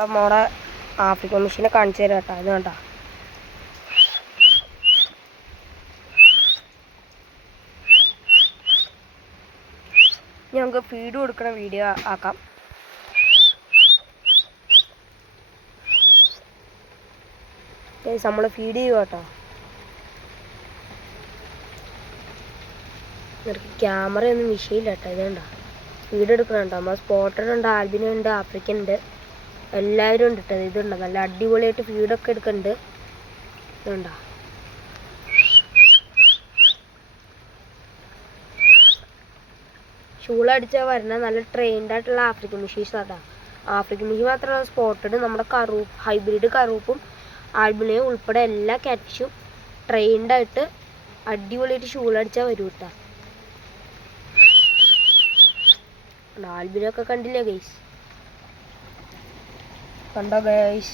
നമ്മുടെ ആഫ്രിക്കൻ മെഷീനെ കാണിച്ചു തരാം കേട്ടോ. ഇത് കണ്ടോ, ഞങ്ങൾക്ക് ഫീഡ് കൊടുക്കണ വീഡിയോ ആക്കാം. നമ്മൾ ഫീഡ് ചെയ്യുക കേട്ടോ. ക്യാമറയൊന്നും വിഷയമില്ല കേട്ടോ. ഇതുണ്ടോ ഫീഡ് എടുക്കണുണ്ടോ. നമ്മൾ സ്പോട്ടഡ് ഉണ്ട്, ആൽബിനോ ഉണ്ട്, ആഫ്രിക്കൻ ഉണ്ട്, എല്ലാവരും ഉണ്ട് കേട്ടോ. ഇതുണ്ടോ നല്ല അടിപൊളിയായിട്ട് ഫീഡൊക്കെ എടുക്കുന്നുണ്ട്. ഇതുണ്ടോ ഷൂളടിച്ചാൽ വരുന്ന നല്ല ട്രെയിൻഡ് ആയിട്ടുള്ള ആഫ്രിക്കൻ മെഷീൻസ് കേട്ടോ. ആഫ്രിക്കൻ മെഷീൻ മാത്രമല്ല, സ്പോട്ടഡ് നമ്മുടെ ഹൈബ്രിഡ് കറൂപ്പും ആൽബിനോയും ഉൾപ്പെടെ എല്ലാ ക്യാറ്റ്ഫിഷും ട്രെയിൻഡായിട്ട് അടിപൊളിയായിട്ട് ഷൂളടിച്ചാൽ വരും കേട്ടോ. ആൽബിനൊക്കെ കണ്ടില്ലേ ഗൈസ്, കണ്ടോ ഗൈസ്.